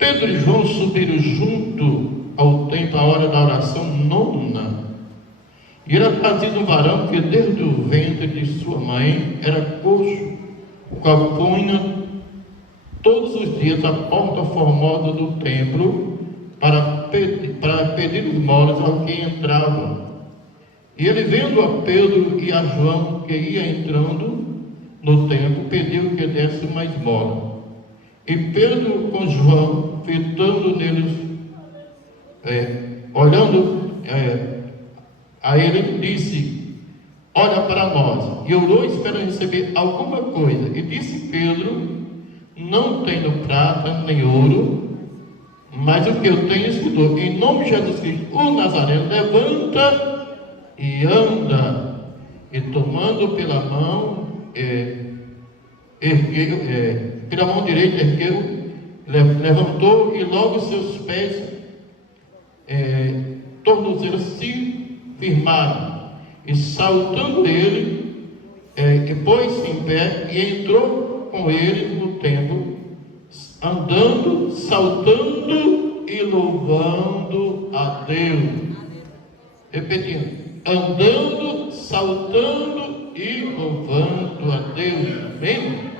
Pedro e João subiram junto ao templo à hora da oração nona. E era trazido um varão que desde o ventre de sua mãe era coxo, o qual punha todos os dias a porta formosa do templo para pedir esmolas ao que entrava. E ele, vendo a Pedro e a João que ia entrando no templo, pediu que desse uma esmola. E Pedro com João, fitando neles, olhando a ele, disse: olha para nós. E orou esperando receber alguma coisa. E disse Pedro: não tenho prata nem ouro, mas o que eu tenho eu te dou. Em nome de Jesus Cristo, o Nazareno, levanta e anda. E tomando pela mão, pela mão direita ergueu, levantou, e logo seus pés tornozelos se firmaram. E saltando ele, pôs-se em pé e entrou com ele no templo, andando, saltando e louvando a Deus. Repetindo: andando, saltando e louvando a Deus. Amém?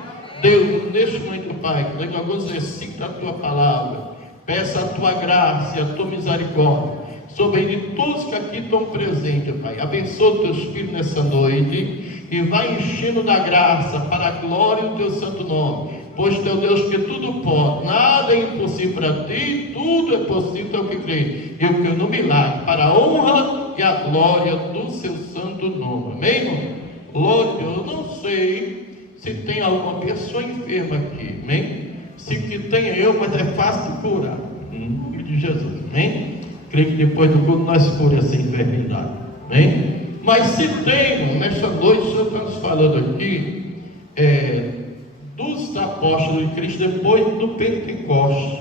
Deus, neste momento, Pai, que alguns versículos da tua palavra, peça a tua graça e a tua misericórdia sobre de todos que aqui estão presentes, Pai. Abençoa o teu Espírito nessa noite e vai enchendo da graça para a glória do teu santo nome. Pois teu Deus, que tudo pode, nada é impossível para ti, tudo é possível ao que crê. Eu creio no milagre, para a honra e a glória do seu santo nome. Amém, irmão? Glória a Deus. Eu não sei se tem alguma pessoa enferma aqui, amém? Se que tenha eu, mas é fácil de curar, em nome de Jesus, amém? Creio que depois do culto nós curamos essa enfermidade, amém? Mas se tem, nesta noite, o Senhor está nos falando aqui, dos apóstolos de Cristo, depois do Pentecostes,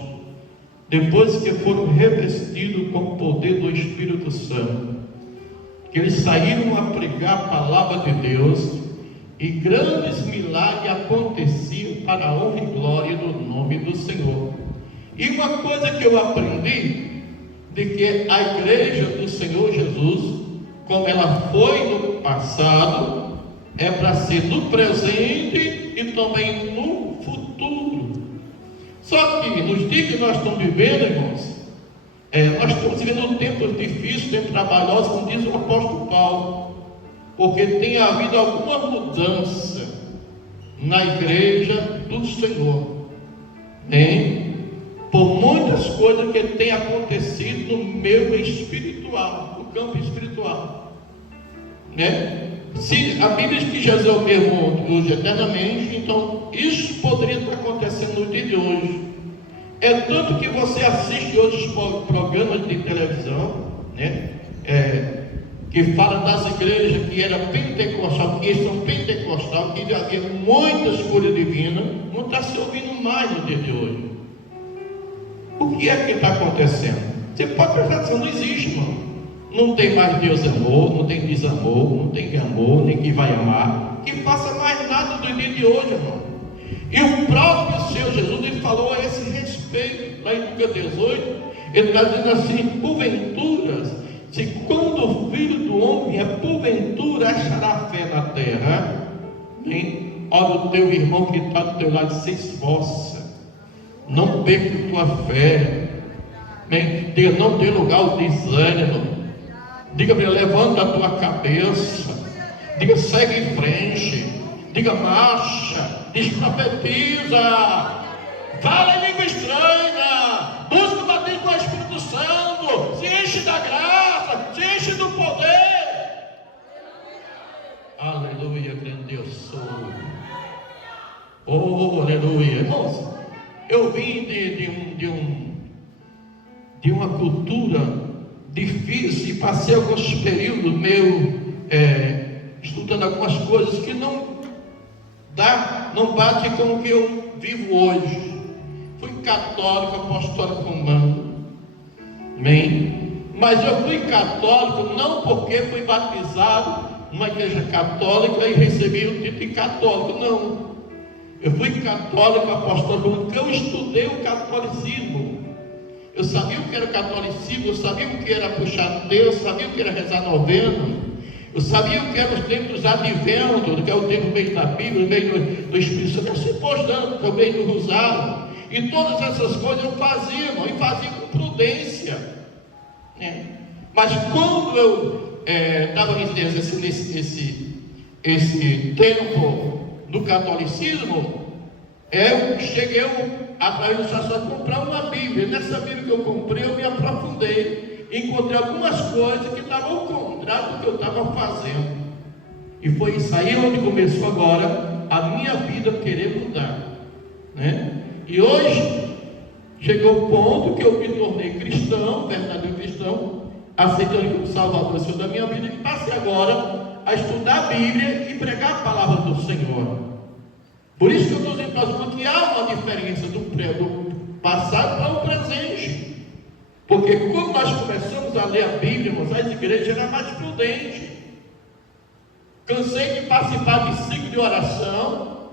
depois que foram revestidos com o poder do Espírito Santo, que eles saíram a pregar a palavra de Deus, e grandes milagres aconteciam para a honra e glória do nome do Senhor. E uma coisa que eu aprendi, de que a igreja do Senhor Jesus, como ela foi no passado, é para ser no presente e também no futuro. Só que nos dias que nós estamos vivendo, irmãos, nós estamos vivendo tempos difíceis, tempos trabalhosos, como diz o apóstolo Paulo, porque tem havido alguma mudança na igreja do Senhor, por muitas coisas que têm acontecido no meio espiritual, no campo espiritual, Se a Bíblia diz que Jesus é o mesmo hoje eternamente, então isso poderia estar acontecendo no dia de hoje. É tanto que você assiste hoje os programas de televisão, que fala das igrejas que era pentecostal, que são pentecostal, que havia muitas coisas divinas, não está se ouvindo mais no dia de hoje. O que é que está acontecendo? Você pode prestar atenção, não existe, irmão. Não tem mais Deus amor, não tem desamor, não tem amor, nem que vai amar, que faça mais nada do dia de hoje, irmão. E o próprio Senhor Jesus, ele falou a esse respeito, lá em Lucas 18, ele está dizendo assim: porventura, se quando o Filho do Homem vier, porventura achará fé na terra, ora o teu irmão que está do teu lado se esforça, não perca tua fé, não dê lugar ao desânimo. Diga para ele: levanta a tua cabeça, diga: segue em frente, diga: marcha, diz: profetiza, fala em língua estranha, busca o batismo com o Espírito Santo, se enche da graça, se enche do poder. Aleluia, grande Deus sou. Oh, aleluia. Irmãos, eu vim de uma cultura difícil, e passei alguns períodos estudando algumas coisas que não bate com o que eu vivo hoje. Fui católico, apostólico romano, amém? Mas eu fui católico não porque fui batizado numa igreja católica e recebi o título de católico, não. Eu fui católico apostólico porque eu estudei o catolicismo. Eu sabia o que era o catolicismo, eu sabia o que era puxar Deus, eu sabia o que era rezar novena, eu sabia o que eram os tempos adventos, que é o tempo meio da Bíblia, meio do Espírito Santo, eu se postando também do Rosário, e todas essas coisas eu fazia, irmão, e fazia com prudência, né? Mas quando eu estava esse tempo do catolicismo, eu cheguei através do sacerdote a comprar uma Bíblia. Nessa Bíblia que eu comprei, eu me aprofundei, encontrei algumas coisas que estavam ao contrário do que eu estava fazendo, e foi isso aí onde começou agora a minha vida querer mudar, né? E hoje chegou o ponto que eu me tornei cristão, verdadeiro cristão, aceitando como Salvador e Senhor da minha vida, e passei agora a estudar a Bíblia e pregar a palavra do Senhor. Por isso que eu estou dizendo para você que há uma diferença do passado para o presente. Porque quando nós começamos a ler a Bíblia, irmãos, as igrejas eram mais prudentes. Cansei de participar de ciclo de oração.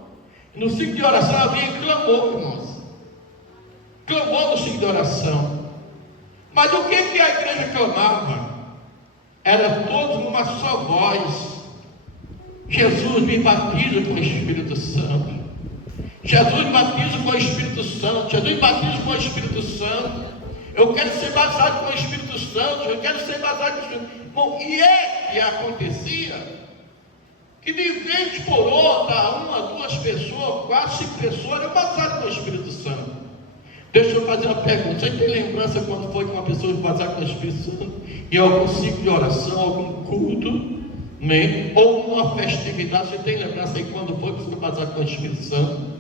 No ciclo de oração havia clamor, irmãos. Clamor no ciclo de oração. Mas o que a igreja clamava? Era todos numa só voz: Jesus, me batiza com o Espírito Santo. Jesus, me batiza com o Espírito Santo. Jesus, me batiza com o Espírito Santo. Eu quero ser batizado com o Espírito Santo. Eu quero ser batizado com o Espírito Santo. Bom, e que acontecia que de vez por outra, uma, duas pessoas, 4, 5 pessoas eram batizadas com o Espírito Santo. Deixa eu fazer uma pergunta: você tem lembrança quando foi que uma pessoa foi batizada com o Espírito Santo? Em algum ciclo de oração, algum culto? Ou uma festividade? Você tem lembrança aí quando foi que você foi batizado com o Espírito Santo?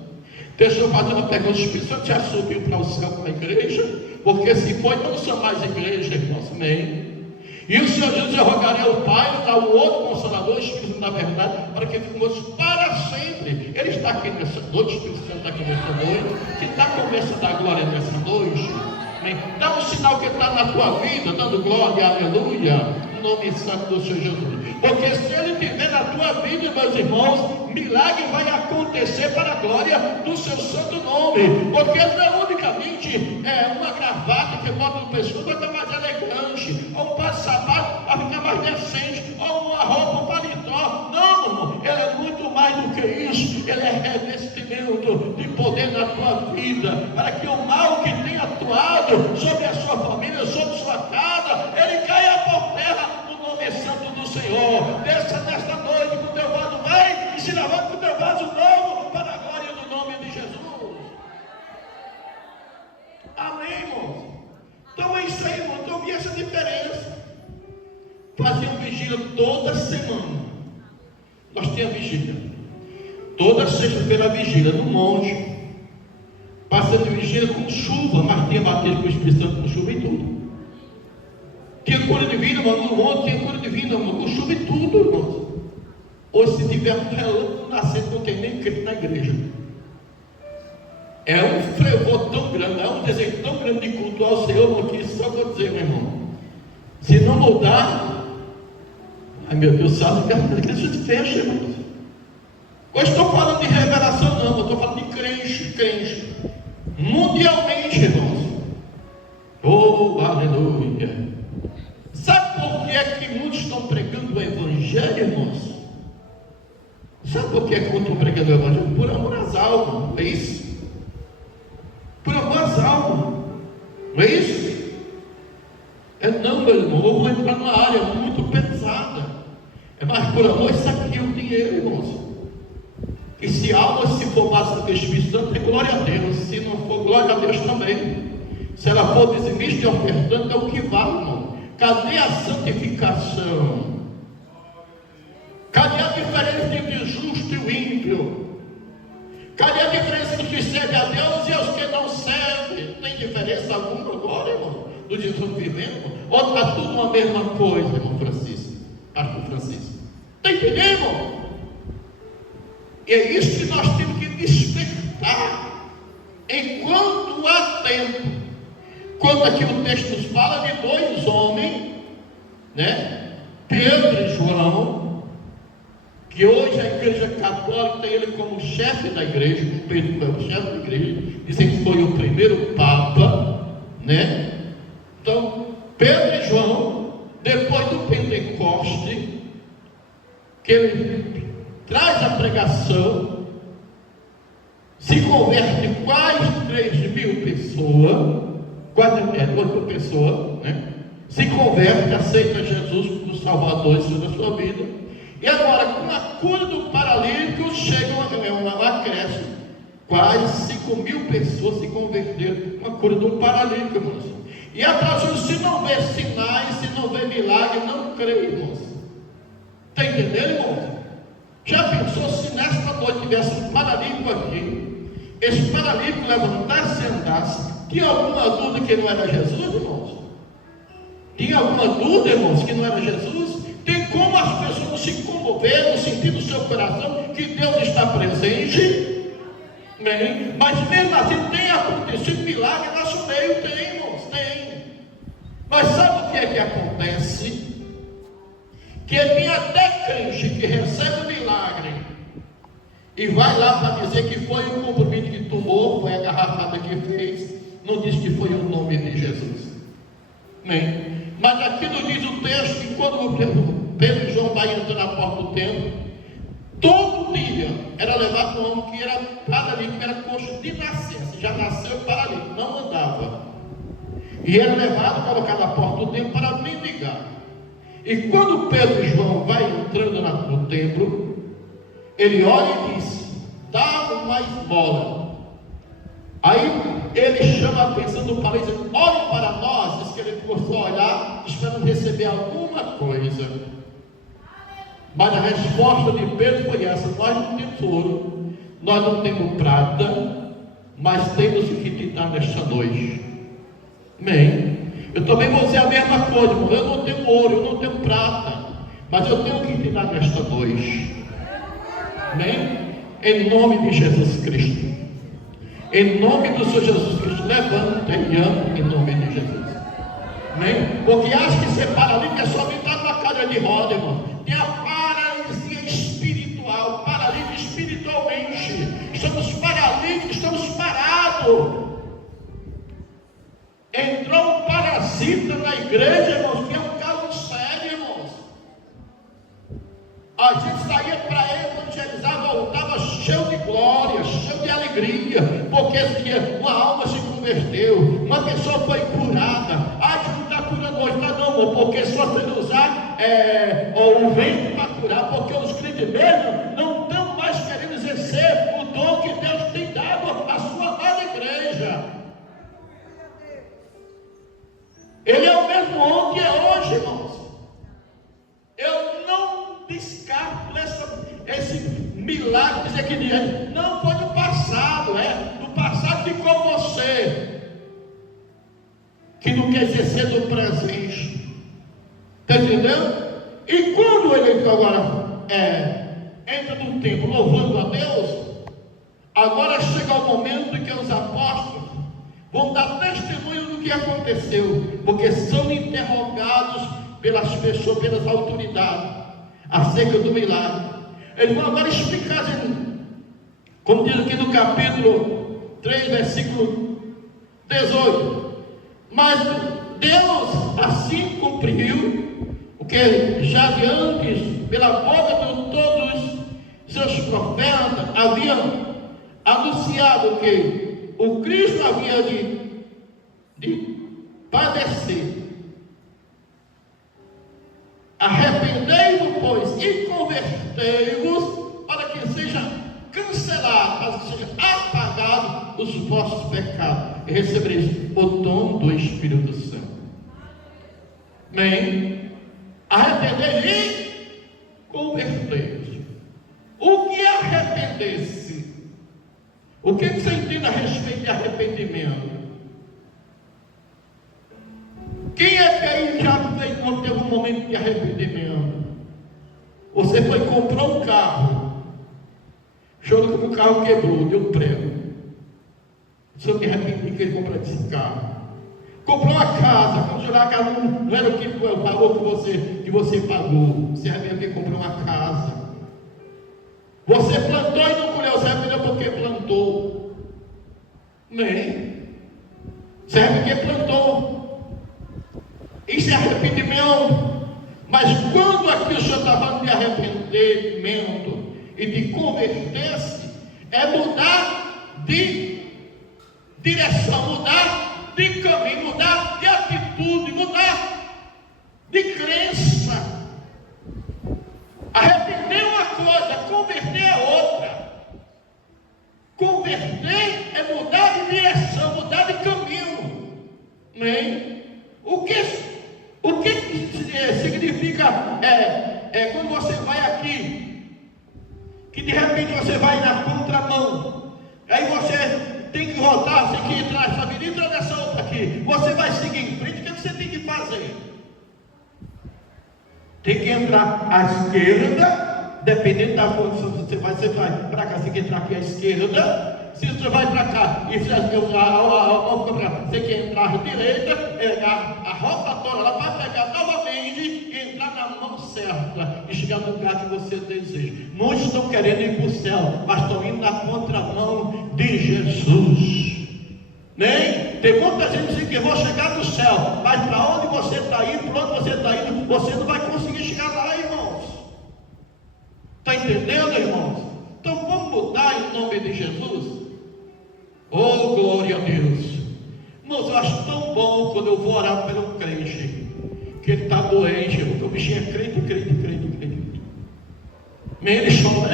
Deixa eu fazer uma pergunta: o Espírito Santo já subiu para o céu com a igreja? Porque se foi, não são mais igreja, irmãos. E o Senhor Jesus: eu rogarei ao Pai, dar um outro Consolador, o Espírito Santo da verdade, para que fique conosco para sempre. Ele está aqui nessa noite, o Espírito Santo está aqui nessa noite. Que está começando a glória nessa noite. Dá um sinal que está na tua vida, dando glória, aleluia, no nome santo do Senhor Jesus. Porque se Ele estiver na tua vida, meus irmãos, milagre vai acontecer para a glória do seu santo nome. Porque não é unicamente uma gravata que bota no pescoço para ficar mais elegante, ou um passo-sapato para ficar mais decente, ou uma roupa, um paletó. Não, irmão, Ele é muito mais do que isso. Ele é revestimento de poder na tua vida, para que o mal que tem atuado sobre a sua família, sobre a sua casa, ele caia por terra no nome santo do Senhor. Desça nesta noite com o teu vaso velho e se levanta com o teu vaso novo para a glória do nome de Jesus. Amém, irmãos? Então é isso aí, irmão. Então eu vi essa diferença. Faziam vigília toda semana. Nós tínhamos vigília toda sexta-feira, vigília no monte, passando vigília com chuva, mas tinha batido com o Espírito Santo com chuva e tudo. Tinha cura divina, mano, no monte tinha cura divina, mano, com chuva e tudo, irmãos. Hoje, se tiver um relâmpago nascendo, não tem nem crente na igreja. É um fervor tão grande, é um desejo tão grande de cultuar o Senhor, irmão, que só vou dizer, meu irmão, se não mudar, ai meu Deus, sabe que a igreja se fecha, irmãos. Eu estou falando de revelação, não, eu estou falando de crente, mundialmente, irmãos. Oh, aleluia. Sabe por que é que muitos estão pregando o Evangelho, irmãos? Sabe por que é que muitos estão pregando o Evangelho? Por amor às almas, não é isso? Por amor às almas, não é isso? Não, meu irmão, eu vou entrar numa área muito pesada. Mas por amor, isso aqui é o dinheiro, irmãos. E se alma se for base do Espírito Santo, é glória a Deus. Se não for, glória a Deus também. Se ela for dizimista e ofertando, é o que vale, irmão. Cadê a santificação? Cadê a diferença entre o justo e o ímpio? Cadê a diferença entre os que servem a Deus e os que não servem? Não tem diferença alguma agora, irmão, do dia que estamos vivendo, irmão? Ou está tudo a mesma coisa, irmão Francisco? Pastor Francisco. Está entendendo, irmão? E é isso que nós temos que despertar enquanto há tempo. Quando aqui o texto nos fala de 2 homens, né? Pedro e João, que hoje a Igreja Católica tem ele como chefe da igreja, como Pedro foi o chefe da igreja, dizem que foi o primeiro Papa, né? Então, Pedro e João, depois do Pentecoste, que ele traz a pregação, se converte quase 3.000 pessoas, quase 8 pessoas, né? Se converte, aceita Jesus como Salvador e Senhor da sua vida. E agora, com a cura do paralítico, chega um acréscimo. Quase 5.000 pessoas se converteram com a cura do paralítico, irmãos. E a pessoa, se não vê sinais, se não vê milagre, não crê, irmãos. Está entendendo, irmãos? Já pensou se nesta noite tivesse um paralítico aqui, esse paralítico levantasse e andasse? Tinha alguma dúvida que não era Jesus, irmãos? Tinha alguma dúvida, irmãos, que não era Jesus? Tem como as pessoas não se comover, no sentido do seu coração, que Deus está presente? Amém? Mas mesmo assim tem acontecido milagre no nosso meio, tem, irmãos, tem. Mas sabe o que é que acontece? Que tem até crente que recebe o milagre e vai lá para dizer que foi um comprimido que tomou, foi a garrafada que fez, não diz que foi o nome de Jesus. Amém? Mas aqui nos diz o texto que quando Pedro e João vai entrar na porta do templo, todo dia era levado um homem que era paralítico, que era coxo de nascença, já nasceu paralítico, não andava. E era levado, colocado na porta do templo para mendigar. E quando Pedro e João vai entrando no templo, ele olha e diz: dá uma esmola. Aí ele chama a atenção do paralítico, olhe para nós. Diz que ele começou a olhar, esperando receber alguma coisa. Mas a resposta de Pedro foi essa: nós não temos ouro, nós não temos prata, mas temos o que te dar nesta noite. Amém? Eu também vou dizer a mesma coisa, irmão. Eu não tenho ouro, eu não tenho prata, mas eu tenho o que te dar nesta noite. Amém? Em nome de Jesus Cristo. Em nome do Senhor Jesus Cristo, levanta e anda em nome de Jesus. Amém? Porque acha que ser paralítico é só estar numa cadeira de roda, irmão. Tem a paralisia espiritual, paralítico espiritualmente. Estamos paralíticos, estamos parados. Entrou um parasita na igreja, irmãos, que é um caso sério, irmãos. A gente saía para evangelizar, voltava cheio de glória, cheio de alegria, porque uma alma se converteu, uma pessoa foi curada. A gente não está curando hoje, tá não, irmão, porque só se usar o vento para curar, porque os crentes mesmo não estão mais querendo exercer o dom que Deus tem dado à sua amada igreja. Ele é o mesmo ontem e hoje, irmãos. Eu não descarto esse milagre, dizer que não foi do passado, do passado ficou você, que não quer exercer do presente. Está entendendo? E quando ele agora entra no templo louvando a Deus, agora chega o momento em que os apóstolos vão dar testemunho do que aconteceu, porque são interrogados pelas pessoas, pelas autoridades, acerca do milagre. Eles vão agora explicar, como diz aqui no capítulo 3, versículo 18: mas Deus assim cumpriu o que já de antes, pela boca de todos seus profetas, haviam anunciado que o Cristo havia de padecer. Arrependei-vos, pois, e convertei-vos, para que seja cancelado, para que seja apagado os vossos pecados, e recebereis o dom do Espírito Santo. Amém? Arrependei e convertei-vos. O que é arrepender-se? O que você entende a respeito de arrependimento? Quem é que aí já teve um momento de arrependimento? Você foi comprar um carro, achou que o carro quebrou, deu prego. O senhor me arrependi que ele comprou esse carro. Comprou uma casa, quando chegou a casa não era o que pagou que você pagou. Você arrependeu que comprou uma casa. Você plantou e não colheu, se arrependeu porque plantou. Nem. Se arrependeu porque plantou. Isso é arrependimento. Mas quando aqui o Senhor está falando de arrependimento e de converter-se, é mudar de direção, mudar de caminho, mudar de atitude, mudar de crença. Arrepender é uma coisa, converter é outra. Converter é mudar de direção, mudar de caminho. Amém? O que significa quando você vai aqui, que de repente você vai na contramão, aí você tem que voltar, você tem que entrar nessa avenida e entrar nessa outra aqui, você vai seguir em frente, o que você tem que fazer? Tem que entrar à esquerda, dependendo da posição que você vai para cá, você tem que entrar aqui à esquerda. Se você vai para cá e você tem que entrar à direita, a rotatória ela vai pegar novamente e entrar na mão certa e chegar no lugar que você deseja. Muitos estão querendo ir para o céu, mas estão indo na contramão de Jesus. Nem? Tem muita gente dizendo que vou chegar no céu, mas para onde você está indo, para onde você está indo, você não vai conseguir chegar lá, irmãos. Está entendendo, irmãos? Então vamos mudar em nome de Jesus. Oh, glória a Deus. Irmãos, eu acho tão bom quando eu vou orar pelo crente, que ele está doente, porque o bichinho é crente. Ele chora,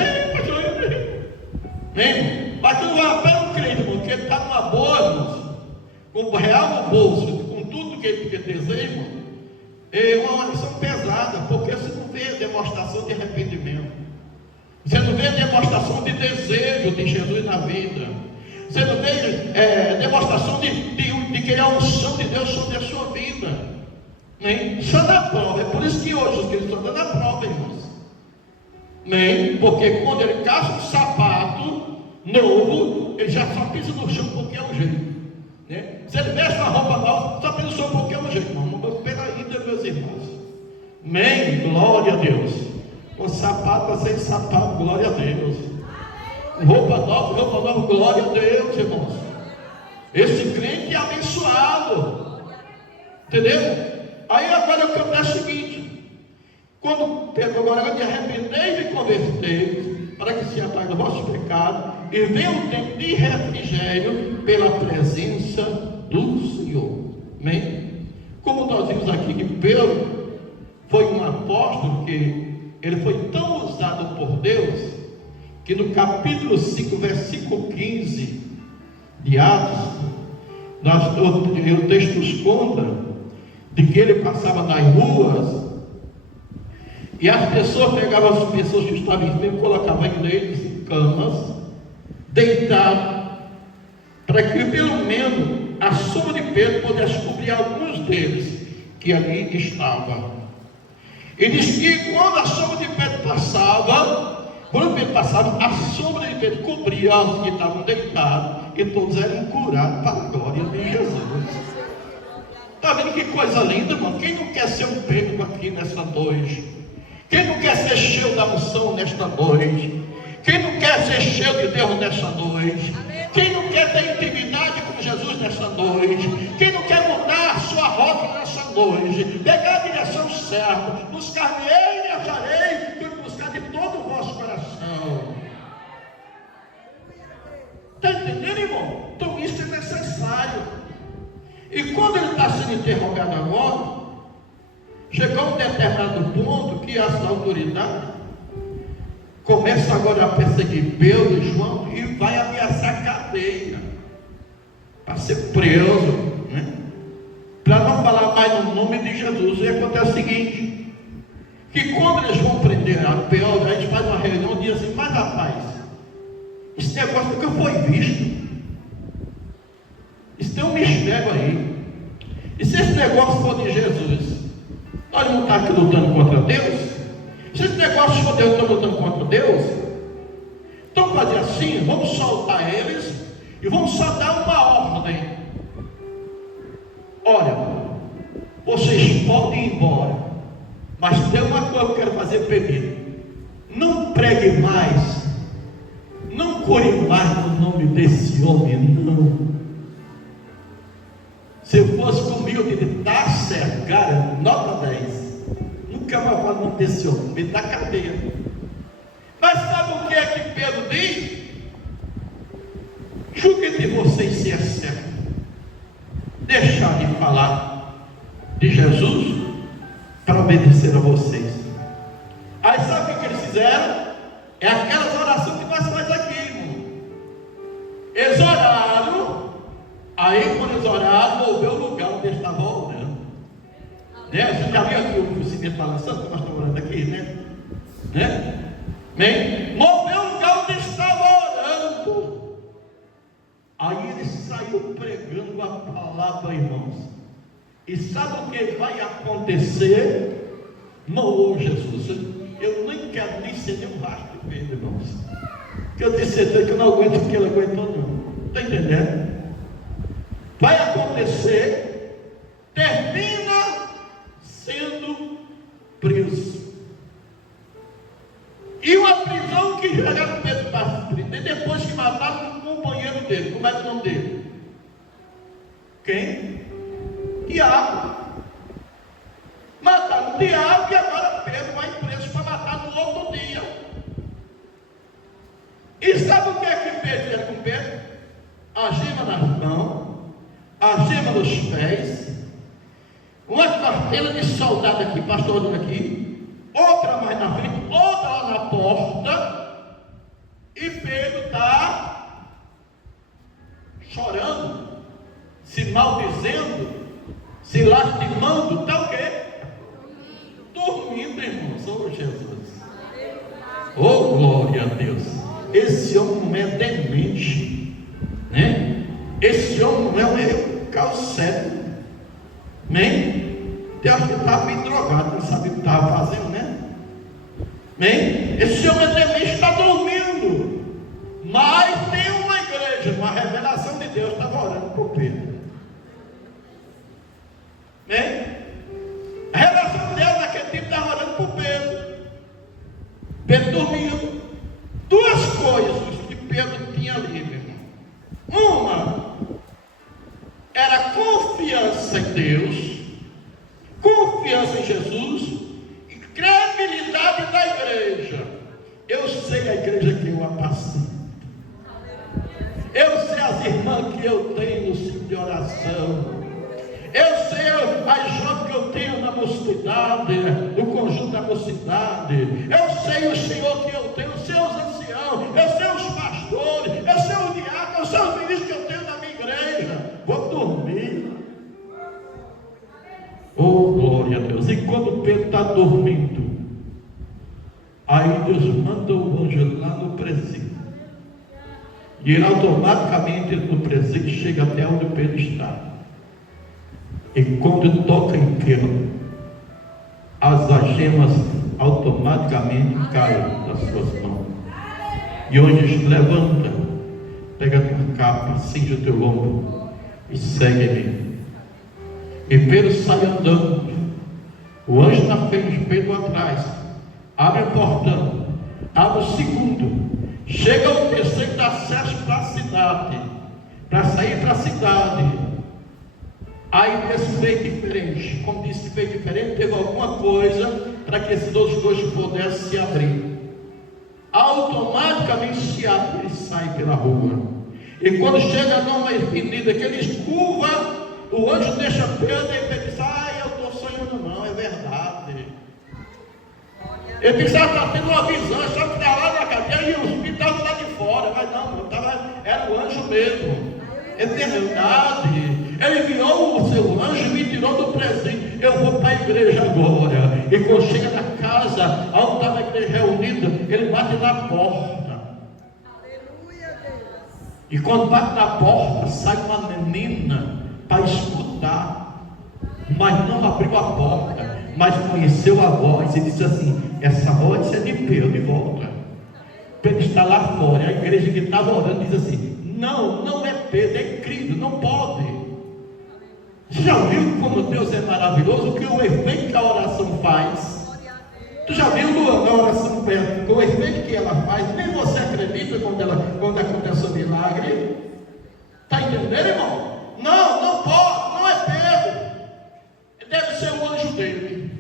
mas quando vai orar pelo crente, irmão, que ele está numa boa, irmãos, com o real no bolso, com tudo que ele deseja, irmão, é uma lição pesada, porque você não vê demonstração de arrependimento, você não vê demonstração de desejo de Jesus na vida, você não vê demonstração de querer a unção de Deus sobre a sua vida, né? Isso é na prova. É por isso que hoje os cristãos estão na prova, irmãos, né? Porque quando ele calça um sapato novo, ele já só pisa no chão porque é um jeito, né? Se ele veste uma roupa nova, só pisa no chão porque é um jeito. Vamos pegar ainda, meus irmãos. Amém? Glória a Deus. Com sapato sem sapato, glória a Deus. Roupa nova, glória a Deus, irmãos. Esse crente é abençoado. Entendeu? Aí agora eu quero o seguinte: quando Pedro agora de arrepender e de converter, para que se apague do vosso pecado, e venha um tempo de refrigério pela presença do Senhor. Amém? Como nós vimos aqui que Pedro foi um apóstolo, que ele foi tão usado por Deus, que no capítulo 5, versículo 15 de Atos, o texto nos conta de que ele passava nas ruas e as pessoas pegavam as pessoas que estavam enfermas, colocavam eles em camas, deitados, para que pelo menos a sombra de Pedro pudesse cobrir alguns deles que ali estavam. E diz que quando a sombra de Pedro passava, a sombra de Pedro cobria os que estavam deitados, e todos eram curados para a glória de Jesus. Está vendo que coisa linda, irmão? Quem não quer ser um Pedro aqui nesta noite? Quem não quer ser cheio da unção nesta noite? Quem não quer ser cheio de Deus nesta noite? Quem não quer ter intimidade com Jesus nesta noite? Quem não quer mudar a sua rota nessa noite? Pegar a direção certa, buscar-me e acharei, que buscar de todo o vosso coração. Está entendendo, irmão? Então isso é necessário. E quando ele está sendo interrogado agora, chegou a um determinado ponto que as autoridades começam agora a perseguir Pedro e João e vai ameaçar cadeia para ser preso, né? Para não falar mais no nome de Jesus. E acontece o seguinte, que quando eles vão prender a Pedro, a gente faz uma reunião e diz assim: mas rapaz, esse negócio nunca foi visto, isso tem um mistério aí, e se esse negócio for de Jesus, nós não estamos aqui lutando contra Deus? Se esse negócio for Deus, estamos lutando contra Deus? Então fazer assim, vamos soltar eles e vamos só dar uma ordem: olha, vocês podem ir embora, mas tem uma coisa que eu quero fazer pedido: não pregue mais mais no nome desse homem, não. Se eu fosse comigo, eu diria, tá certo, cara, nota 10. Nunca mais falo o nome desse homem, me dá cadeia. Mas sabe o que é que Pedro diz? Julgue de vocês se é certo deixar de falar de Jesus para obedecer a vocês. Aí sabe o que eles fizeram? É aquelas orações que nós fazemos aqui, irmão. Eles oraram, aí quando eles oraram, moveu o lugar onde eles estavam orando. Né? Você já viu aqui o crucifixo balançando, que nós estamos orando aqui, né? Moveu o lugar onde estava orando. Aí ele saiu pregando a palavra, irmãos. E sabe o que vai acontecer? Não, Jesus, eu nem quero nem ser nenhum rastro de Pedro, irmãos. Porque eu tenho certeza que eu não aguento o que ele aguentou, não. Está entendendo? Vai acontecer, termina sendo preso. E uma prisão que jogaram Pedro para frente. E depois que mataram o companheiro dele. Como é o nome dele? Quem? Tiago. Mataram o Tiago e agora Pedro vai preso para matar no outro dia. E sabe o que é que Pedro fez com Pedro? A gema nas mãos, a gema nos pés, uma carteira de soldado aqui, pastor aqui, outra mais na frente, outra lá na porta, e Pedro está chorando, se maldizendo, se lastimando, está o quê? Dormindo, irmãos. Oh Jesus, oh glória a Deus. Esse homem não é demente, né? Esse homem não é um calcete, né? Tem acho que estava bem drogado, não sabia o que estava fazendo, né? Esse homem é demente, está dormindo. Mas tem uma igreja, uma revelação de Deus, estava orando por Pedro. A revelação de Deus naquele tempo estava orando por Pedro. Pedro dormindo. Duas coisas que Pedro tinha ali, meu irmão. Uma era confiança em Deus, confiança em Jesus e credibilidade da igreja. Eu sei a igreja que eu apacento. Eu sei as irmãs que eu tenho no ciclo de oração. Eu sei as jovens que eu tenho na mocidade, no conjunto da mocidade. Eu sei o Senhor que eu tenho, os seus anciãos, eu sei os pastores, eu sei o diácono, eu sei os ministros que eu tenho na minha igreja. Vou dormir. Oh, glória a Deus. E quando Pedro está dormindo, aí Deus manda o anjo lá no presídio. E ele automaticamente no presídio chega até onde Pedro está. E quando toca em Pedro, as algemas automaticamente caem das suas mãos. E onde levanta, pega a tua capa, cinge o teu ombro e segue-me. E Pedro sai andando. O anjo na frente, Pedro atrás. Abre o portão, abre o segundo. Chega o terceiro, dá acesso para a cidade, para sair para a cidade. Aí Deus fez diferente. Como disse que fez diferente, teve alguma coisa para que esses dois pudessem se abrir. Automaticamente se abre e sai pela rua. E quando chega numa avenida que ele escurva, o anjo deixa Pedro e ele diz: eu estou sonhando, não, é verdade. Ele diz: está tendo uma visão, só que está lá na cadeia e o hospital está de fora. Mas não, era o anjo mesmo. É verdade. Ele enviou o seu anjo e me tirou do presídio. Eu vou para a igreja agora. E quando chega na casa, onde estava a igreja reunida, ele bate na porta. Aleluia, Deus. E quando bate na porta, sai uma menina para escutar. Mas não abriu a porta, mas conheceu a voz e disse assim: essa voz é de Pedro, de volta. Pedro está lá fora. A igreja que estava orando diz assim: não é Pedro, é incrível, não pode. Você já viu como Deus é maravilhoso? O que o efeito que a oração faz? Tu já viu a oração mulher, com o efeito que ela faz, nem você acredita quando acontece o milagre. Está entendendo, irmão? Não pode, não é Pedro. Deve ser o anjo dele.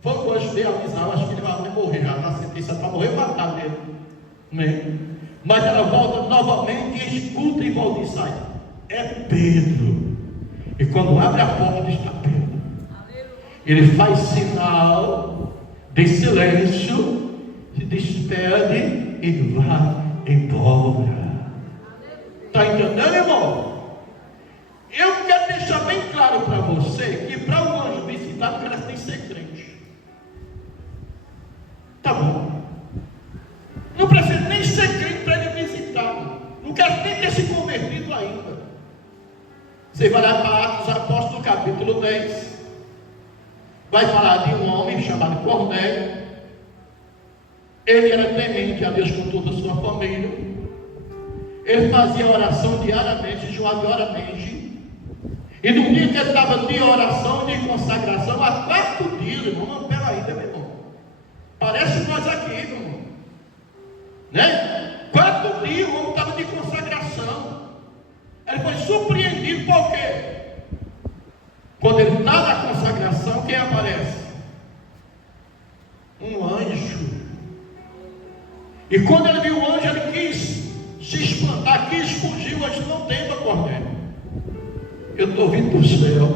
Foi o anjo dele avisar, acho que ele vai morrer, já está sentenciado para morrer, matar ele. Né? Mas ela volta novamente e escuta e volta e sai. É Pedro. E quando abre a porta está Pedro. Ele faz sinal de silêncio, se despede e vai embora. Está entendendo, irmão? Eu quero deixar bem claro para você que para o anjo visitar, o cara tem que ser crente. Tá bom. Não precisa nem ser crente para ele visitar. Não quero nem ter se convertido ainda. Você vai lá para Atos Apóstolos, capítulo 10. Vai falar de um homem chamado Cornélio. Ele era temente a Deus com toda a sua família. Ele fazia oração diariamente, jejuava diariamente. E no dia que ele estava de oração e de consagração, há 4 dias, irmão, não, peraí, meu irmão. Parece nós aqui, irmão. Né? 4 dias o homem estava de consagração. Ele foi surpreendido, por quê? Quando ele está na consagração, quem aparece? Um anjo. E quando ele viu o anjo, ele quis se espantar, quis fugir. O anjo não tem para Cornélio. Eu estou vindo do céu.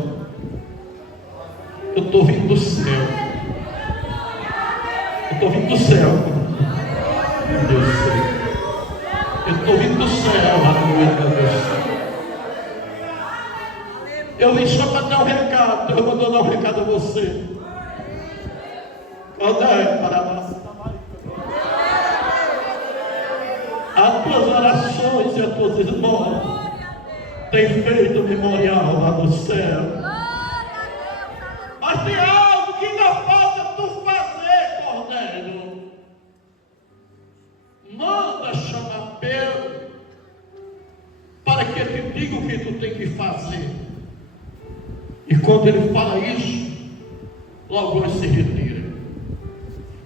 Eu estou vindo do céu. Eu estou vindo do céu. Meu Deus do céu. Eu estou vindo do céu. Aleluia, Deus. Eu vim só para dar um recado. Deus mandou dar um recado a você. Cornélio, para nós. As tuas orações e as tuas esmolas têm feito memorial lá no céu. Mas tem algo que ainda falta tu fazer, Cornélio. Manda chamar Pedro para que ele te diga o que tu tem que fazer. E quando ele fala isso, logo ele se retira.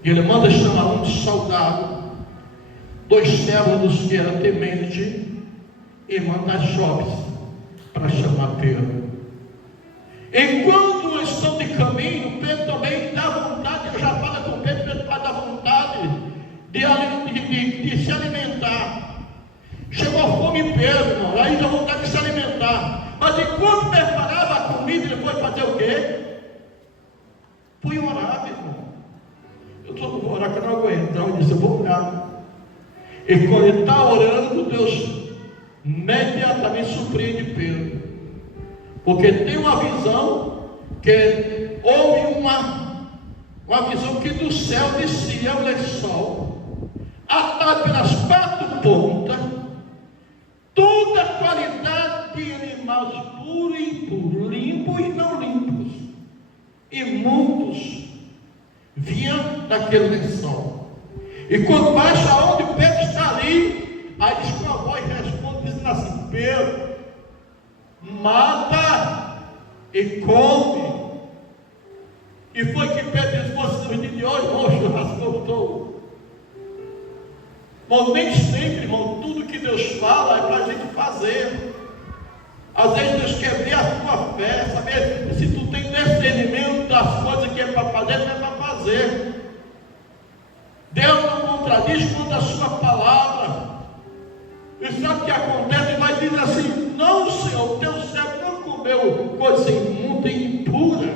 E ele manda chamar um soldado, 2 servos que eram tementes, e manda Jobes para chamar Pedro. Enquanto estão de caminho, Pedro também dá vontade, eu já falo com Pedro, Pedro vai dar vontade de se alimentar. Chegou a fome Pedro, irmão, aí dá vontade de se alimentar. Mas enquanto preparava a comida, ele foi fazer o quê? Fui orar, meu irmão. Eu vou orar que eu não aguento. Então ele disse, eu vou orar. E quando ele está orando, Deus imediatamente surpreende Pedro. Porque tem uma visão, que houve uma visão que do céu descia o lençol, atado pelas 4 pontas, toda a qualidade de animais puro e impuro, limpos e não limpos, imundos, vinham daquele lençol. E quando baixa onde Pedro está ali, aí diz com a voz responde, dizendo assim, Pedro, mata e come. E foi que Pedro disse, fosse no dia de hoje, irmão, o churrasco voltou. Bom, nem sempre, irmão, tudo que Deus fala é para a gente fazer. Às vezes Deus quer ver a tua fé, saber se tu tem discernimento das coisas que é para fazer, não é para fazer. Deus não contradiz contra a sua palavra. E sabe o que acontece? Ele vai dizer assim, não, Senhor, teu servo não comeu coisa imunda e impura.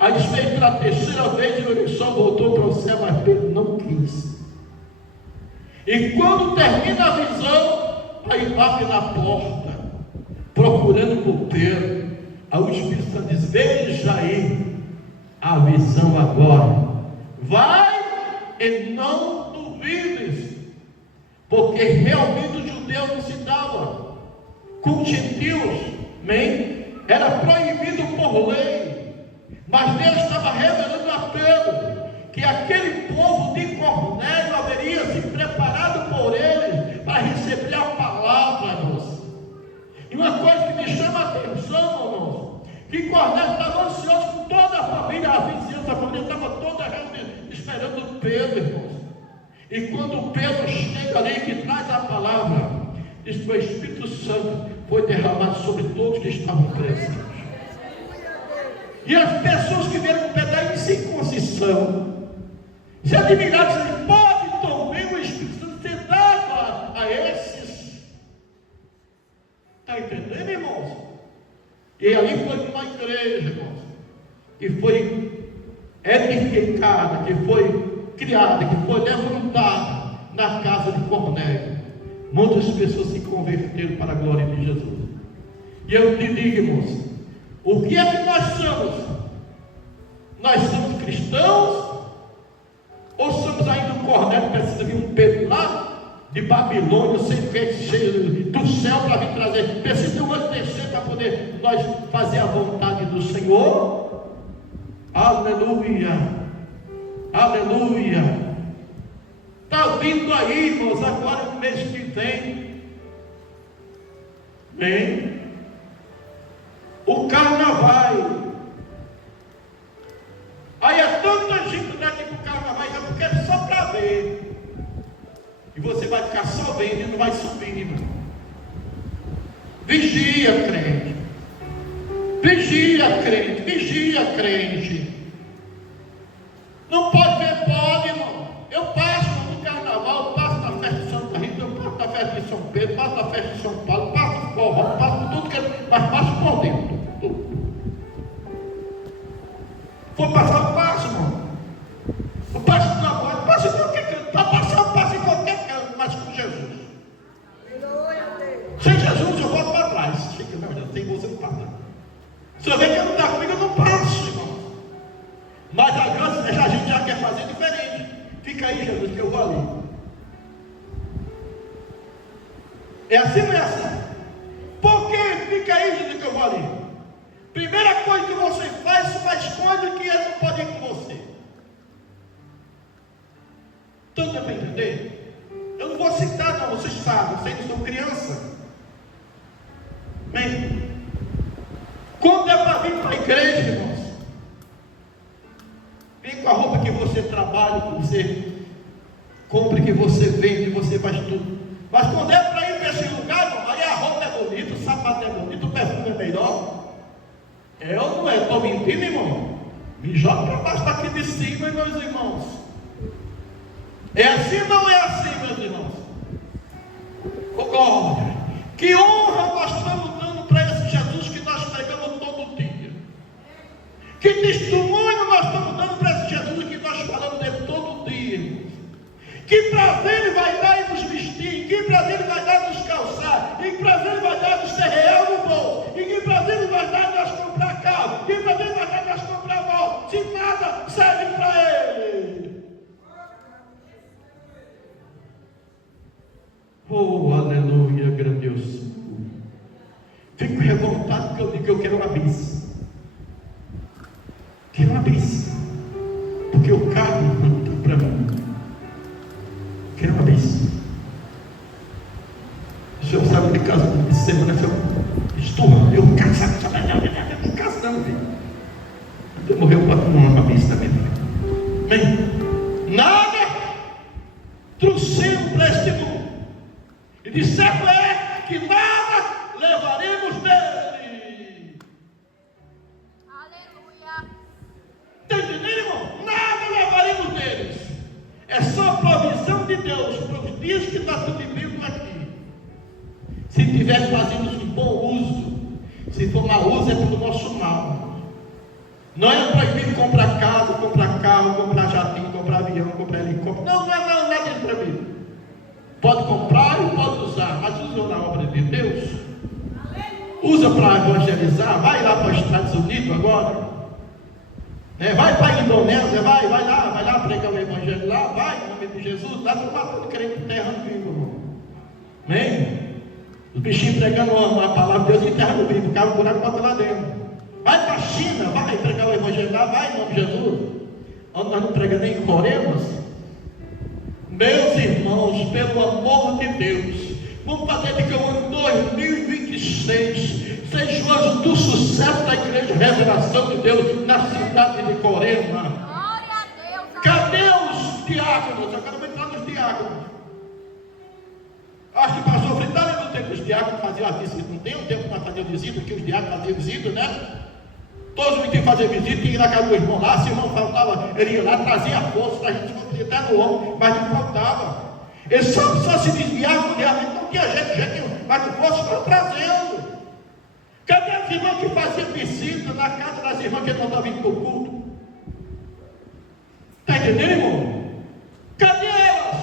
Aí veio pela 3ª vez, ele só voltou para o céu, mas Pedro não quis. E quando termina a visão, aí bate na porta, procurando por Pedro. Aí o Espírito Santo diz, veja aí a visão agora. Vai e não duvides, porque realmente os judeus não se davam com os gentios, era proibido por lei, mas Deus estava revelando a Pedro que aquele povo de Cornélio haveria se preparado por eles para receber a palavra, irmãos. E uma coisa que me chama a atenção, irmãos, que Cornélio estava ansioso com toda a família, a vizinhança, a família estava toda reunida, esperando Pedro, irmãos. E quando Pedro chega ali, que traz a palavra, diz que o Espírito Santo foi derramado sobre todos que estavam presentes. E as pessoas que vieram com pedaço de circuncisão se admiraram e disseram: pode também o Espírito Santo ser dado a esses. Está entendendo, irmãos? E ali foi uma igreja, irmãos, que foi edificada, que foi criada, que foi levantada na casa de Cornélio. Muitas pessoas se converteram para a glória de Jesus. E eu te digo, irmãos, o que é que nós somos? Nós somos cristãos? Ou somos ainda um Cornélio que precisa vir um Pedro lá de Babilônia, cheio do céu para vir trazer? Precisa de um anjo descer para poder nós fazer a vontade do Senhor? Aleluia! Aleluia! Está vindo aí, irmãos, agora no mês que vem o carnaval. Aí é tanta gente, né, que o carnaval já porque é só para ver. E você vai ficar só vendo e não vai subir, irmão. Vigia, crente. Vigia, crente. Vigia, crente. Não pode ver, pode, irmão. Eu passo no carnaval, passo na festa de Santa Rita, eu passo na festa de São Pedro, passo na festa de São Paulo, passo no forró, passo tudo que mas passo por dentro. Vou passar o passo, irmão. Eu passo na bola, passo em qualquer canto. Para passar, eu passo em qualquer canto, mas com Jesus. Sem Jesus eu volto para trás. Fica, não, sem você não passa. Se eu ver que não está comigo, eu não passo, irmão. Mas a gente já quer fazer diferente. Fica aí, Jesus, que eu vou ali. É assim ou não é assim? Por que fica aí, Jesus, que eu vou ali? Primeira coisa que você faz, mas esconde que ele não pode ir com você. Tanto é para entender? Eu não vou citar, não, vocês sabem, vocês não são criança. Bem, quando é para vir para a igreja, irmãos, vem com a roupa que você trabalha, que você compra, que você vende, que você faz tudo. Mas quando é para ir para esse lugar, irmão, aí a roupa é bonita, o sapato é bonito, o perfume é melhor. É ou não é? Estou mentindo, irmão? Me joga para baixo daqui de cima, meus irmãos. É assim ou não é assim, meus irmãos? Oh, glória! Que honra nós estamos dando para esse Jesus que nós pregamos todo dia. Que testemunho nós estamos dando para esse Jesus que nós falamos dele todo dia, irmãos. Que prazer ele vai dar em nos vestir, que prazer ele vai dar em nos calçar, que prazer ele vai dar em nos ter real no bolso, e que prazer ele vai dar em nós comprar carro, que prazer ele vai dar em nós comprar moto, se nada serve para ele. Oh, aleluia, grandioso. Fico revoltado porque eu digo que eu quero uma bis. Quero uma bis. Porque o carro não está para mim. Quero uma bis. O senhor sabe de casa de semana, eu estou, eu caso, não caso não, filho. Então morreu para uma bis também. Bem, nada trouxemos para este mundo. E de certo é que nada levaremos dele. Aleluia. Está entendendo, irmão? Nada levaremos deles. É só a provisão de Deus para os dias que nós vivemos aqui. Se estiver fazendo um bom uso, se for mau uso, é pelo nosso mal. Não é proibido comprar casa, comprar carro, comprar jatinho, comprar avião, comprar helicóptero. Não é nada disso proibido. Pode comprar e pode usar, mas usa na obra de Deus. Usa para evangelizar. Vai lá para os Estados Unidos agora. Vai para a Indonésia, vai lá pregar o evangelho lá, vai, em nome de Jesus. Lá estão matando crente terra viva, irmão. Amém? Os bichinhos pregando a palavra de Deus em terra viva, o cara um buraco bota lá dentro. Vai para a China, vai pregar o evangelho lá, vai em nome de Jesus. Onde nós não pregamos nem em Coremas. Meus irmãos, pelo amor de Deus, vamos fazer de que o ano 2026 seja o ano do sucesso da igreja Revelação de Deus na cidade de Corema. Glória a Deus. Cadê os os diáconos faziam a visita. Não tem um tempo para fazer visita, que os diáconos faziam visita, né? Todos os dias fazer visita, ia na casa do irmão lá, se o irmão faltava, ele ia lá, trazia a força, a gente não até no ombro, mas não faltava. Ele só se desviava, não tinha gente, mas o força estava trazendo. Cadê as irmãs que faziam visita na casa das irmãs que não estavam vindo para o culto? Está entendendo, irmão? Cadê elas?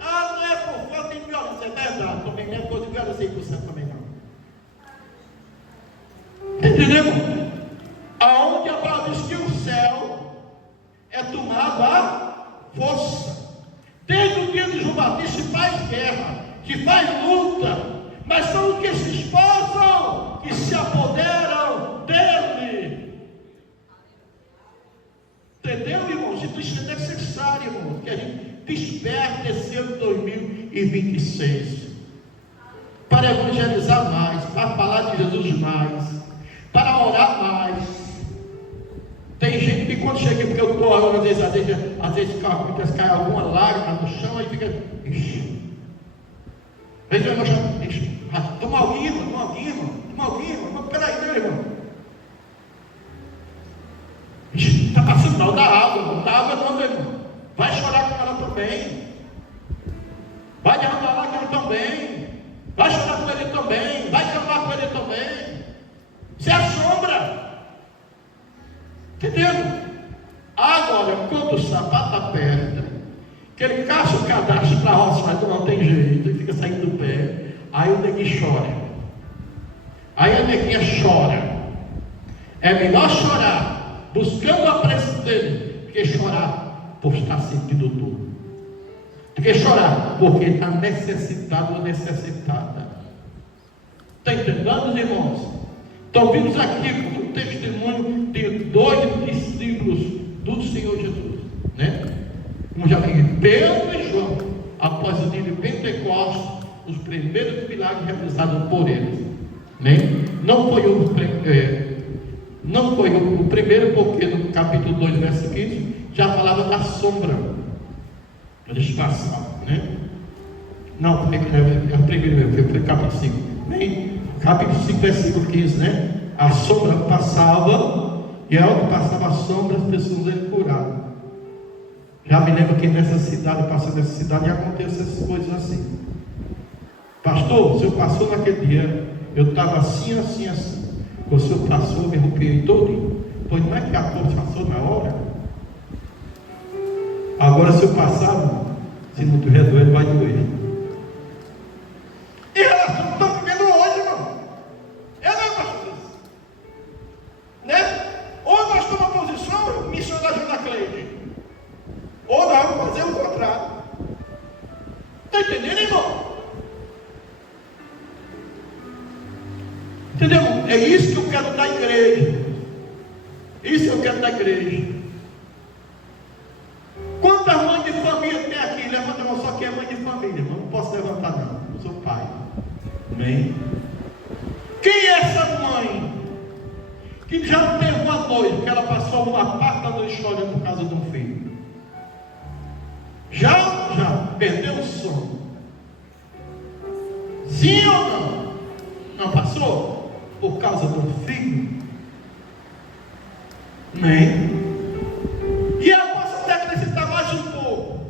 Ah, não é por falta de violência, é verdade, também não é coisa de violência 100% também não. Está entendendo, irmão? Aonde a palavra diz que o céu é tomado à força. Desde o dia de João Batista se faz guerra, se faz luta, mas são os que se esforçam, que se apoderam dele. Entendeu, irmãos? Isso é necessário, irmãos, que a gente desperte esse ano de 2026 para evangelizar mais, para falar de Jesus mais, para orar mais. Tem gente que quando chega, porque eu estou orando, às vezes cai alguma lágrima no chão, aí fica, ixi. Aí vai mostrar, ixi, toma alguém, irmão, peraí, meu irmão. Ixi, está passando mal da água, não dá água não, meu irmão. Vai chorar com ela também. Vai derramar lágrima também. Vai chorar com ele também. Vai clamar com ele também. Se assombra. Entendeu? Agora, quando o sapato aperta, que ele caça o cadastro para a roça, mas não tem jeito, ele fica saindo do pé, aí o neguinho chora. Aí a neguinha chora. É melhor chorar, buscando a presença dele, do que chorar por estar sentindo tudo. Do que chorar porque está necessitado ou necessitada. Está entendendo, irmãos? Então vimos aqui com o testemunho de 2 discípulos do Senhor Jesus, né? Como já falei, Pedro e João, após o dia de Pentecostes, os primeiros milagres realizados por eles, né? Não foi o primeiro, porque no capítulo 2, verso 15, já falava da sombra. Eles passavam, né? Não, foi o primeiro, foi capítulo 5, né? Capítulo 5, versículo 15, né? A sombra passava, e ao que passava a sombra, as pessoas eram curadas. Já me lembro que nessa cidade, passando nessa cidade, acontecem essas coisas assim. Pastor, o senhor passou naquele dia, eu estava assim. O senhor passou, me arrepiei todo. Pois não é que a dor passou na hora? Agora, se eu passar, se não tiver doendo, vai doer. E elas não estão vivendo hoje, irmão. É não, pastor? Né? Ou nós tomamos posição, missão da Jana Cleide, ou nós vamos fazer o contrário. Está entendendo, irmão? Entendeu? É isso que eu quero da igreja. Isso que eu quero da igreja. Quantas mães de família tem aqui? Levanta a mão, só que é mãe de família. Não posso levantar não, eu sou pai. Amém? Quem é essa mãe que já teve uma noite que ela passou uma parte da noite chorando por causa de um filho? Já perdeu o sono? Sim ou não? Não passou? Por causa do filho? Nem. E eu posso até acrescentar mais um pouco.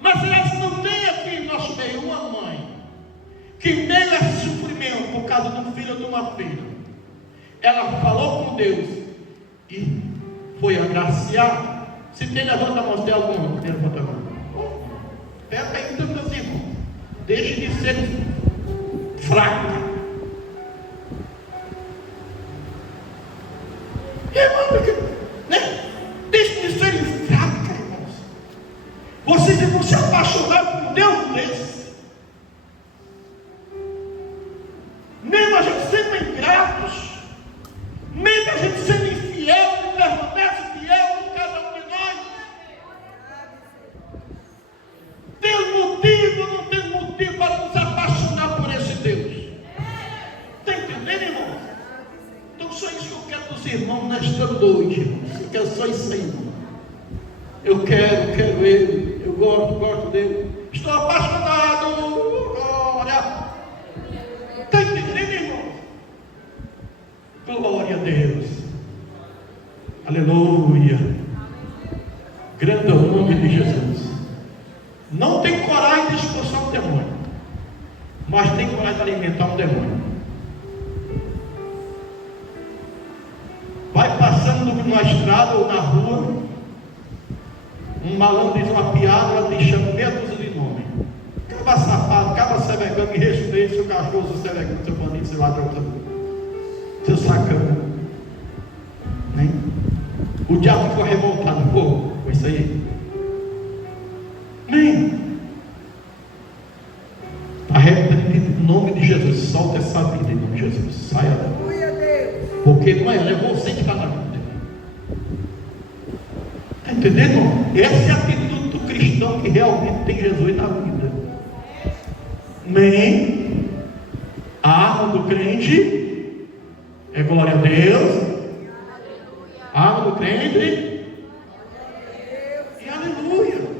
Mas elas não têm aqui em nosso meio uma mãe que, em meio a esse sofrimento por causa de um filho ou de uma filha, ela falou com Deus e foi agraciar. Se tem, levanta a mão. Se tem alguma, levanta a mão. Pega aí, então, meus irmãos, deixe de ser fraca. Né? Deixe de ser fraca, irmãos. Vocês vão se apaixonar por Deus desse. Mesmo a gente sendo ingratos, mesmo a gente sendo infiel, Ele permanece fiel em cada um de nós. Tem motivo ou não tem motivo para nos apaixonar por esse Deus? Está entendendo, irmão? Então só isso que eu quero dos irmãos nesta noite, irmãos. Eu quero só isso aí, irmão. Eu quero Ele. Eu gosto dele. Estou apaixonado. Glória. Glória a Deus. Aleluia. Grande é o nome de Jesus. Não tem coragem de expulsar um demônio, mas tem coragem de alimentar um demônio. Vai passando numa estrada ou na rua, um malandro diz uma piada, ela te chama meia dúzia de nome. Caba safado, caba sevegando, me respeite, seu cachorro, seu sevegando, seu bandido, seu ladrão, seu sacana. Né? O diabo ficou revoltado com isso aí. Amém. Está repreendido em nome de Jesus. Solta essa vida em nome de Jesus. Saia dela. Porque não é ela, é você que está na vida. Está entendendo, irmão? Essa é a atitude do cristão que realmente tem Jesus na vida. Amém. A arma do crente é glória a Deus. A arma do crente e aleluia.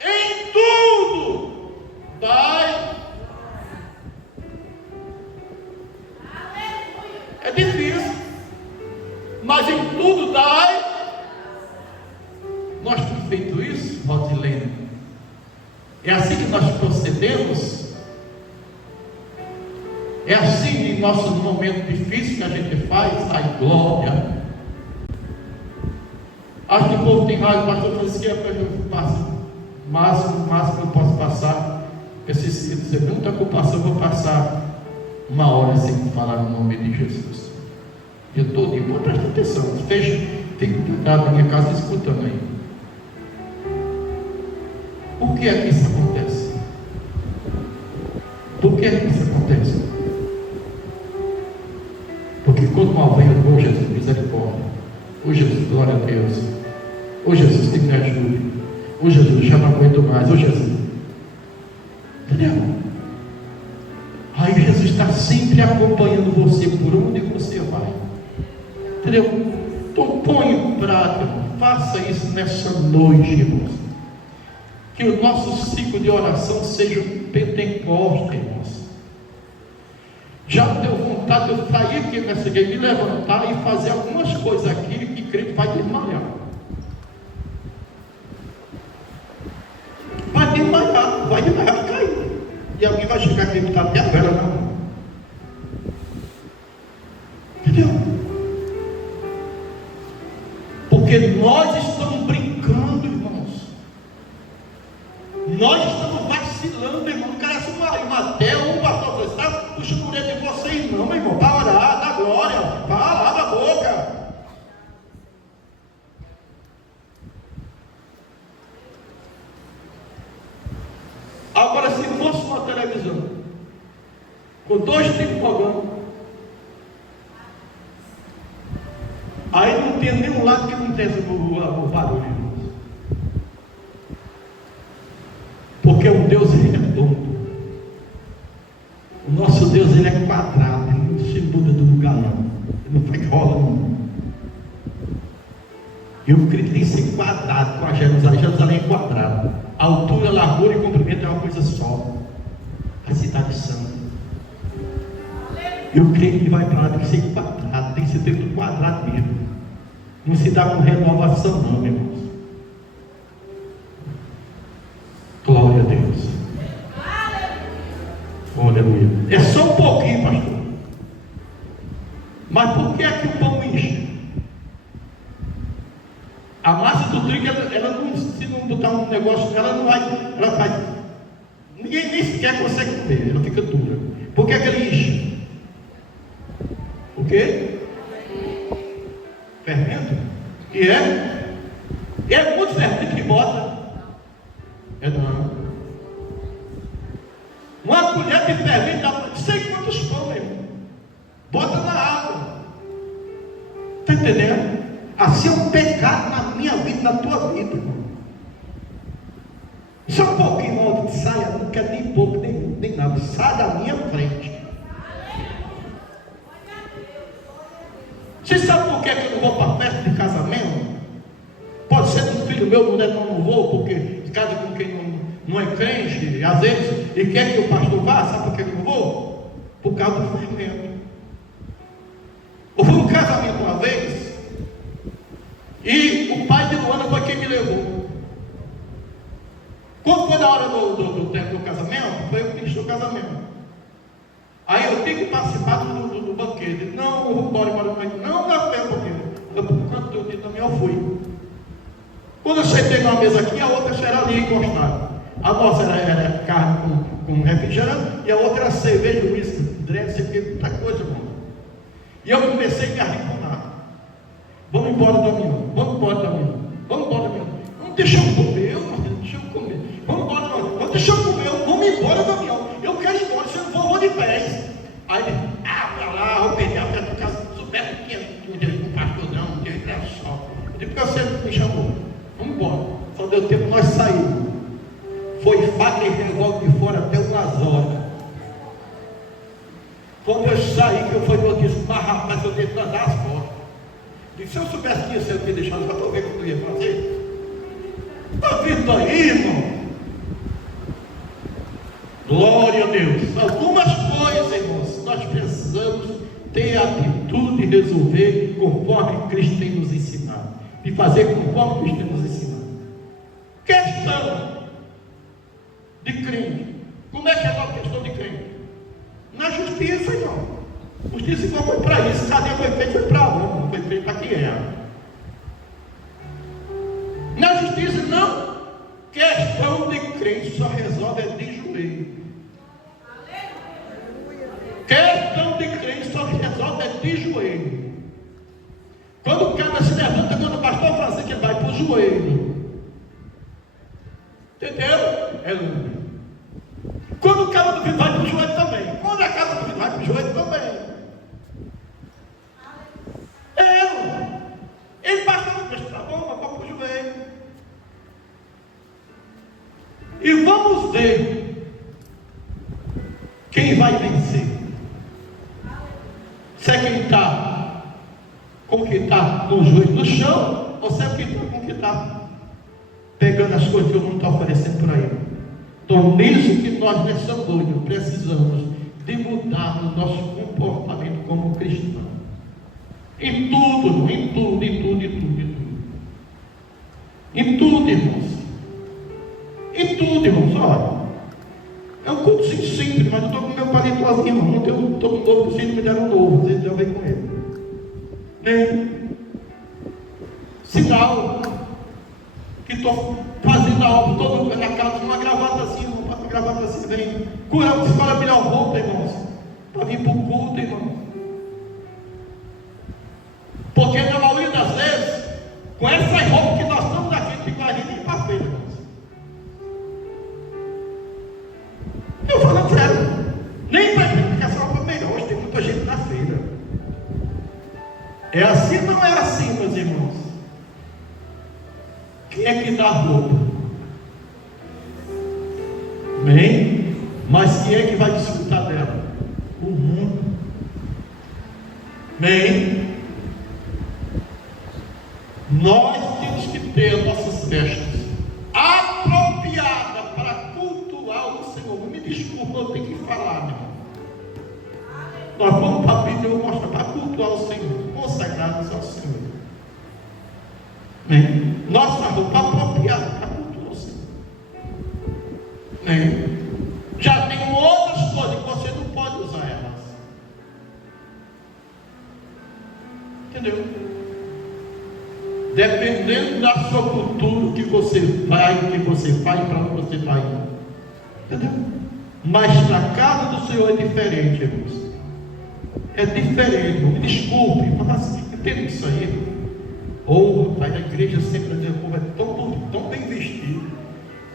Em tudo, dai. É difícil, mas em tudo dai. Nós temos feito isso, Rosilene. É assim que nós procedemos. É assim em nosso momento difícil que a gente faz, ai glória. Acho que o povo tem raiva, o pastor Francisco, eu passo o máximo que eu posso passar. Se dizer muita ocupação, eu vou passar uma hora sem falar no nome de Jesus. Eu estou de boa, presta atenção, fique cuidado na minha casa escutando aí. Por que é que isso acontece? Por que é que isso acontece? Porque quando mal vem, oh Jesus, misericórdia. Oh Jesus, glória a Deus. Oh Jesus, que me ajude. Oh Jesus, já não aguento mais. Oh Jesus. Entendeu? Aí Jesus está sempre acompanhando você por onde você vai. Entendeu? Então põe em prática. Faça isso nessa noite, irmãos. Que o nosso ciclo de oração seja um Pentecoste, irmãos. Já deu vontade de eu sair aqui nessa igreja, me levantar e fazer algumas coisas aqui que crente vai desmaiar. Vai desmaiar, cair. E alguém vai chegar aqui e botar até a vela na mão. Entendeu? Porque nós estamos brincando, irmãos. Nós estamos vacilando, irmão. O cara se Mateus, um pastor está puxando por de vocês, não, meu irmão. Para orar, dá glória. Fala, abre a boca. Agora, se fosse uma televisão com dois tipos jogando, aí não tem nenhum lado que não tem o barulho, irmãos. Porque o Deus é redondo. O nosso Deus, ele é quadrado, ele não se muda do lugar, não. Ele não faz rola, não. Eu creio que tem que ser quadrado com a Jerusalém. Jerusalém é quadrado. A altura, largura e comprimento é uma coisa só. A cidade santa. Eu creio que ele vai para lá, tem que ser quadrado, tem que ser dentro do quadrado mesmo. Não se dá com renovação, não, meu irmão. Glória a Deus. Aleluia. É só um pouquinho, pastor. Mas por que é que o pão enche? A massa do trigo, ela não, se não botar um negócio nela, ela não vai, ela faz. Ninguém nem sequer consegue comer, ela fica dura. Por que é que ele enche? O quê? Fermento? E é? É muito fermento que bota. É não. Uma colher de fermento dá não sei quantos pão, meu irmão. Bota na água. Está entendendo? Assim é um pecado na minha vida, na tua vida, irmão. Só um pouquinho, irmão, saia, não quero nem pouco, nem nada. Sai da minha frente. Você sabe por que eu não vou para a festa de casamento? Pode ser do filho meu, mulher, não vou, porque casa com quem não é crente, às vezes, e quer que o pastor vá, sabe por que eu não vou? por causa do fermento. Eu fui num casamento uma vez, e o pai de Luana foi quem me levou. Quando foi na hora do tempo do casamento, foi eu que fiz o casamento. Aí eu tenho que participar do banquete. Não, eu vou embora. Não, dá pé, porque eu, por quanto eu disse também, eu fui. Quando eu sentei numa mesa aqui, a outra era ali encostada. A nossa era carne com refrigerante, e a outra era cerveja, uísque, dress, muita coisa, irmão. E eu comecei a me arrinconar. Vamos embora, Damião. Não deixa eu comer, Vamos embora, Damião. Não deixa eu comer, vamos embora, Damião. Eu quero ir embora, se eu não vou de pés. Aí ele, pra lá, eu perdi a festa do caso, soubesse que não tinha um pastor, não tinha só. Eu disse, porque você me chamou. Vamos embora. Só deu tempo, nós saímos. Foi faca e revólver de fora até umas horas. Quando eu saí, que eu fui no disse, mas rapaz, eu tenho que andar as portas. Disse, se eu soubesse que ia ser o que deixava, para ver o que eu ia fazer. Está vindo aí, irmão. Glória a Deus. Algumas coisas, irmãos, nós precisamos ter a atitude de resolver conforme Cristo tem nos ensinado. De fazer conforme Cristo tem nos ensinado. Questão de crente. Como é que é a questão de crente? Na justiça, irmão. Justiça igual foi para isso. Cadê foi feito? Foi para onde? Não foi feito para quem é. Na justiça, não. Questão de crente só resolve de joelho. Questão de crente só resolve de joelho. Quando o cara se levanta, quando o pastor fala assim, que ele vai para o joelho. Entendeu? É lindo. Quando o cara do vidro vai para o joelho também. Quando a casa do vidro vai para o joelho também. Ele passa no peixe, tá bom, mas vai para o joelho. E vamos ver quem vai vencer. Se é quem está com que está com o joelho no chão, ou se é quem está com que está pegando as coisas que o mundo está oferecendo por aí. Então, nisso que nós nessa noite precisamos de mudar o nosso comportamento como cristão. Em tudo, irmãos. Em tudo, irmãos, olha. É um culto simples, mas eu estou com o meu palitozinho, irmão. Não estou com um novo, vocês me deram um novo, vocês já vêm com ele. Sinal que estou fazendo a obra todo mundo na casa com uma gravata assim, irmão, uma gravata assim, vem. Curamos para melhor roupa, irmãos, para vir para o culto, irmão. Porque na maioria das vezes, com essas roupas que nós estamos aqui, não fica a gente ir para a feira, irmãos. Eu falando sério, nem para gente ficar essa roupa melhor, hoje tem muita gente na feira. É assim ou não é assim, meus irmãos? Quem é que dá roupa? Amém? Mas quem é que vai desfrutar dela? O mundo. Amém? Nós temos que ter as nossas vestes apropriadas para cultuar o Senhor. Me desculpa, eu tenho que falar, meu irmão. Nós vamos para a Bíblia, eu vou mostrar para cultuar o Senhor, consagrados ao Senhor. Amém? Nossa roupa apropriada para cultuar o Senhor. Amém? Já tem outras coisas que você não pode usar elas. Entendeu? Dependendo da sua cultura, o que você vai, o que você faz, para onde você vai. Entendeu? Mas na casa do Senhor é diferente, irmãos. É diferente, me desculpe, mas entende isso aí? Ou vai na igreja sempre dizer, o povo é tão bem vestido.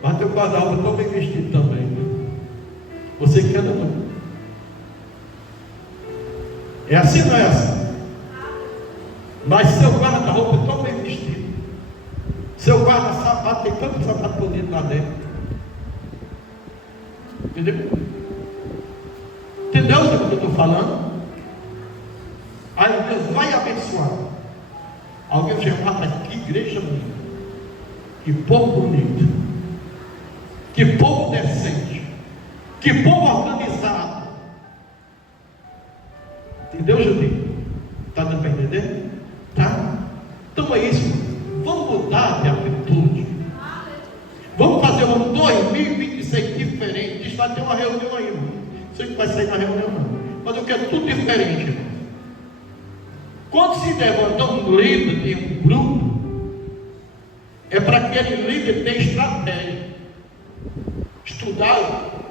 Mas teu guarda-roupa é tão bem vestido também, né? Você quer ou não? É assim ou não é assim? Mas seu guarda-roupa é tão bem vestido. Seu guarda-sapato tem tanto sapato bonito lá dentro. Entendeu? Entendeu o que eu estou falando? Aí Deus vai abençoar. Alguém vai chamar, mas que igreja bonita. Que povo bonito. Que povo decente. Que povo organizado. Entendeu, Juninho? Está dando para entender? Tá? Então é isso. Vamos mudar de atitude. Vamos fazer um 2026 diferente. Isso vai ter uma reunião aí, irmão. Não sei que vai sair na reunião, não. Mas eu quero tudo diferente, irmão. Quando se levanta um líder de um grupo, é para aquele líder ter estratégia. Estudar,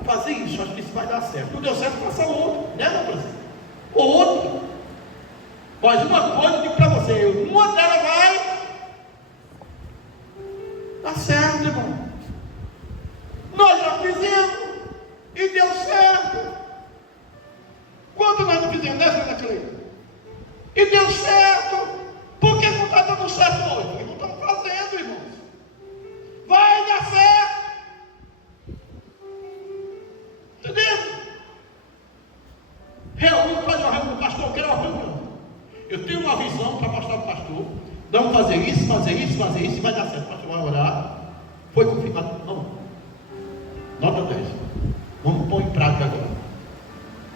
fazer isso, acho que isso vai dar certo. Não deu certo, faça outro, né, meu Brasil? Outro. Mas uma coisa eu digo para você, uma delas vai dar certo, irmão. Nós já fizemos e deu certo. Quando nós não fizemos, né, Ana Cleide? E deu certo. Por que não está dando certo hoje? Porque não estamos fazendo, irmãos. Vai dar certo. Entendeu? Reunião, faz uma reunião, pastor, eu quero uma reunião. Eu tenho uma visão para mostrar para o pastor. Vamos fazer isso, e vai dar certo. O pastor vai orar. Foi confirmado. Não. Nota 10. Vamos pôr em prática agora.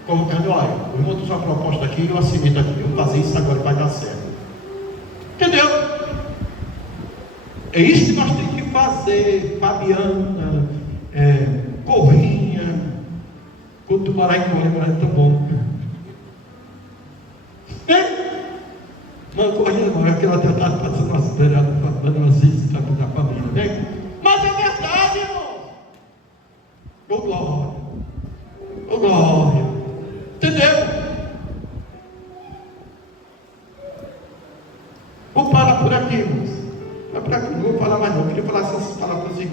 Como que olha, eu vou mandar uma proposta aqui, eu assinei aqui. Eu vou fazer isso agora e vai dar certo. Entendeu? É isso que nós temos que fazer. Fabiana, Corrinha. Quando tu morar em Corrinha, é tão bom. Não, Corrinha não, é que ela está passando uma esperada, dando uma visita da família, né? Mas é verdade, irmão. Ô glória. Ô glória. Entendeu? Vou parar por aqui, irmãos. Vai por aqui, não vou falar mais não. Eu queria falar essas palavras assim.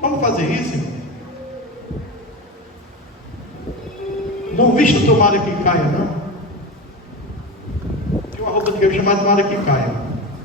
Vamos fazer isso, irmão? Não vista tomara que caia, não. Tem uma roupa de igreja chamada tomara que caia.